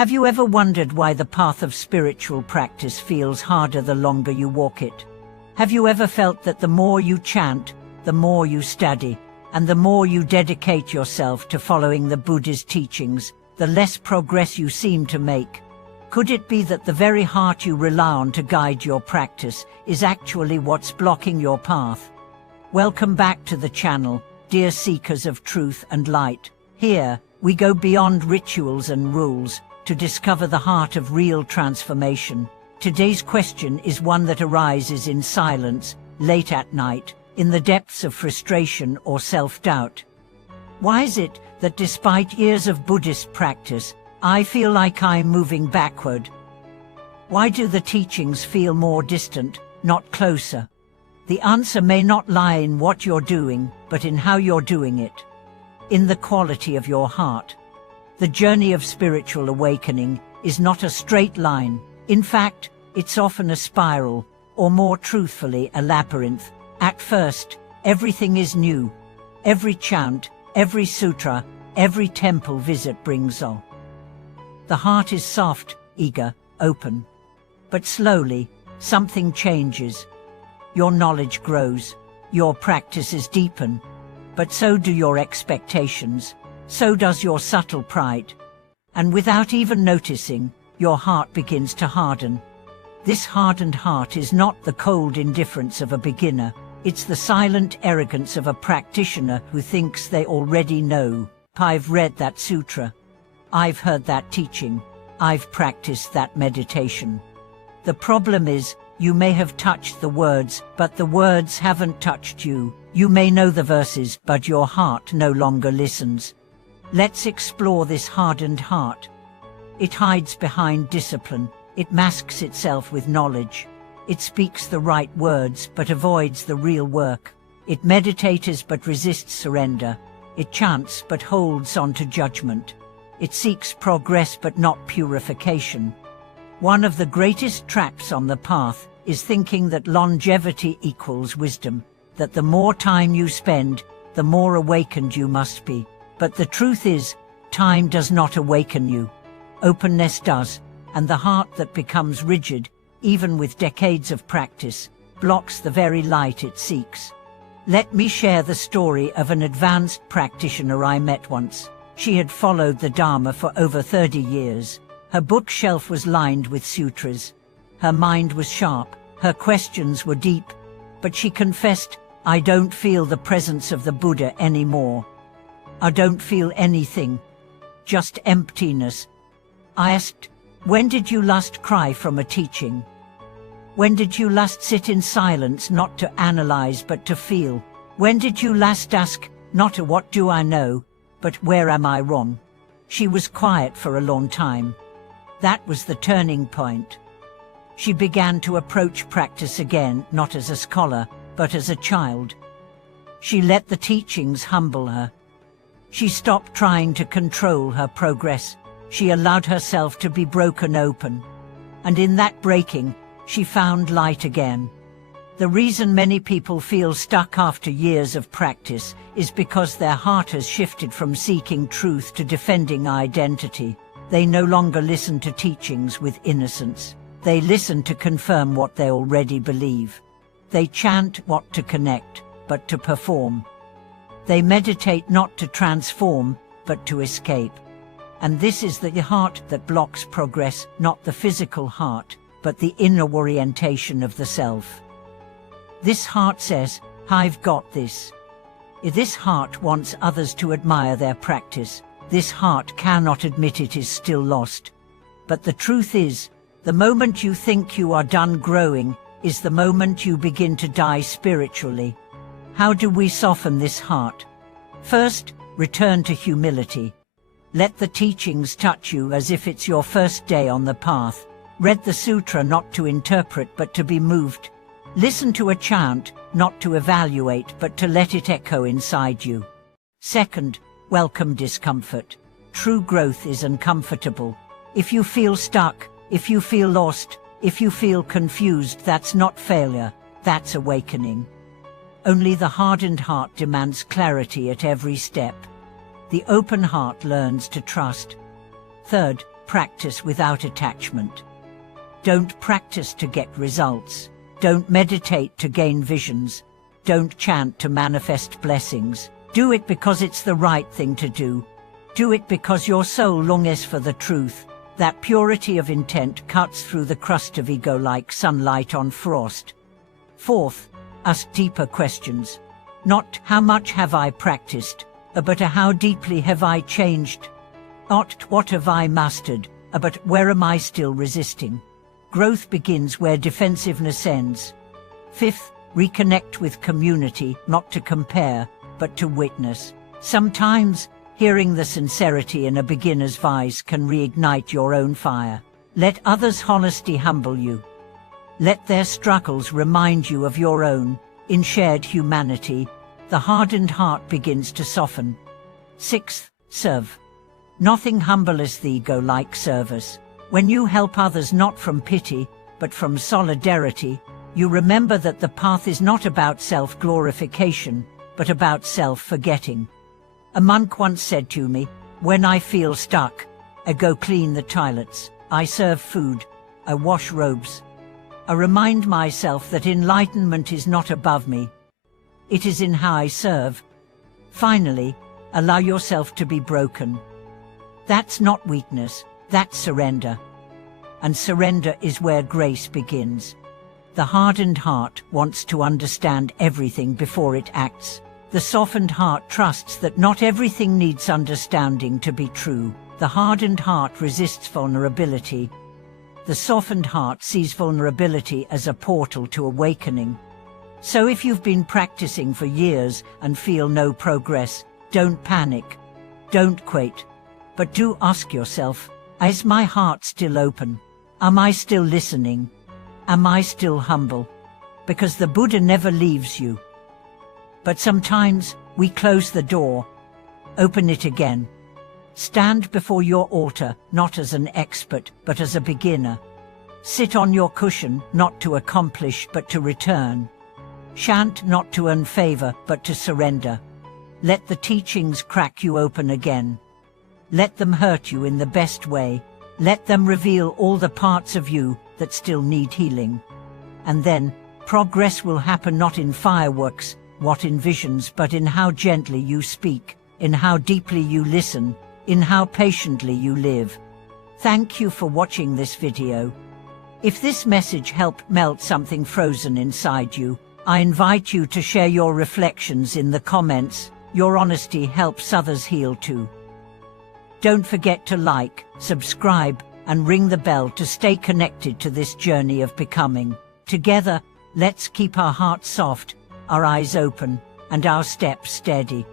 Have you ever wondered why the path of spiritual practice feels harder the longer you walk it? Have you ever felt that the more you chant, the more you study, and the more you dedicate yourself to following the Buddha's teachings, the less progress you seem to make? Could it be that the very heart you rely on to guide your practice is actually what's blocking your path? Welcome back to the channel, dear seekers of truth and light. Here, we go beyond rituals and rules to discover the heart of real transformation. Today's question is one that arises in silence, late at night, in the depths of frustration or self-doubt. Why is it that despite years of Buddhist practice, I feel like I'm moving backward? Why do the teachings feel more distant, not closer? The answer may not lie in what you're doing, but in how you're doing it. In the quality of your heart. The journey of spiritual awakening is not a straight line. In fact, it's often a spiral, or more truthfully, a labyrinth. At first, everything is new. Every chant, every sutra, every temple visit brings awe. The heart is soft, eager, open. But slowly, something changes. Your knowledge grows, your practices deepen, but so do your expectations, so does your subtle pride. And without even noticing, your heart begins to harden. This hardened heart is not the cold indifference of a beginner, it's the silent arrogance of a practitioner who thinks they already know. I've read that sutra. I've heard that teaching. I've practiced that meditation. The problem is, you may have touched the words, but the words haven't touched you. You may know the verses, but your heart no longer listens. Let's explore this hardened heart. It hides behind discipline. It masks itself with knowledge. It speaks the right words, but avoids the real work. It meditates but resists surrender. It chants but holds on to judgment. It seeks progress but not purification. One of the greatest traps on the path is thinking that longevity equals wisdom, that the more time you spend, the more awakened you must be. But the truth is, time does not awaken you. Openness does, and the heart that becomes rigid, even with decades of practice, blocks the very light it seeks. Let me share the story of an advanced practitioner I met once. She had followed the Dharma for over 30 years. Her bookshelf was lined with sutras. Her mind was sharp, her questions were deep, but she confessed, "I don't feel the presence of the Buddha anymore. I don't feel anything, just emptiness." I asked, "When did you last cry from a teaching? When did you last sit in silence, not to analyze but to feel? When did you last ask, not a what do I know, but where am I wrong?" She was quiet for a long time. That was the turning point. She began to approach practice again, not as a scholar, but as a child. She let the teachings humble her. She stopped trying to control her progress. She allowed herself to be broken open. And in that breaking, she found light again. The reason many people feel stuck after years of practice is because their heart has shifted from seeking truth to defending identity. They no longer listen to teachings with innocence. They listen to confirm what they already believe. They chant not to connect, but to perform. They meditate not to transform, but to escape. And this is the heart that blocks progress, not the physical heart, but the inner orientation of the self. This heart says, "I've got this." This heart wants others to admire their practice. This heart cannot admit it is still lost. But the truth is, the moment you think you are done growing is the moment you begin to die spiritually. How do we soften this heart? First, return to humility. Let the teachings touch you as if it's your first day on the path. Read the sutra not to interpret but to be moved. Listen to a chant, not to evaluate but to let it echo inside you. Second, welcome discomfort. True growth is uncomfortable. If you feel stuck, if you feel lost, if you feel confused, that's not failure, that's awakening. Only the hardened heart demands clarity at every step. The open heart learns to trust. Third, practice without attachment. Don't practice to get results. Don't meditate to gain visions. Don't chant to manifest blessings. Do it because it's the right thing to do. Do it because your soul longs for the truth. That purity of intent cuts through the crust of ego like sunlight on frost. Fourth, ask deeper questions. Not how much have I practiced, but how deeply have I changed? Not what have I mastered, but where am I still resisting? Growth begins where defensiveness ends. Fifth, reconnect with community, not to compare, but to witness. Sometimes, hearing the sincerity in a beginner's voice can reignite your own fire. Let others' honesty humble you. Let their struggles remind you of your own. In shared humanity, the hardened heart begins to soften. Sixth, serve. Nothing humbles the ego like service. When you help others not from pity, but from solidarity, you remember that the path is not about self-glorification, but about self-forgetting. A monk once said to me, "When I feel stuck, I go clean the toilets, I serve food, I wash robes. I remind myself that enlightenment is not above me. It is in how I serve." Finally, allow yourself to be broken. That's not weakness, that's surrender. And surrender is where grace begins. The hardened heart wants to understand everything before it acts. The softened heart trusts that not everything needs understanding to be true. The hardened heart resists vulnerability. The softened heart sees vulnerability as a portal to awakening. So if you've been practicing for years and feel no progress, don't panic. Don't quit. But do ask yourself, is my heart still open? Am I still listening? Am I still humble? Because the Buddha never leaves you. But sometimes we close the door, open it again. Stand before your altar, not as an expert, but as a beginner. Sit on your cushion, not to accomplish, but to return. Chant not to earn favor, but to surrender. Let the teachings crack you open again. Let them hurt you in the best way. Let them reveal all the parts of you that still need healing. And then, progress will happen not in fireworks, not in visions, but in how gently you speak, in how deeply you listen, in how patiently you live. Thank you for watching this video. If this message helped melt something frozen inside you, I invite you to share your reflections in the comments. Your honesty helps others heal too. Don't forget to like, subscribe, and ring the bell to stay connected to this journey of becoming. Together, let's keep our hearts soft, our eyes open, and our steps steady.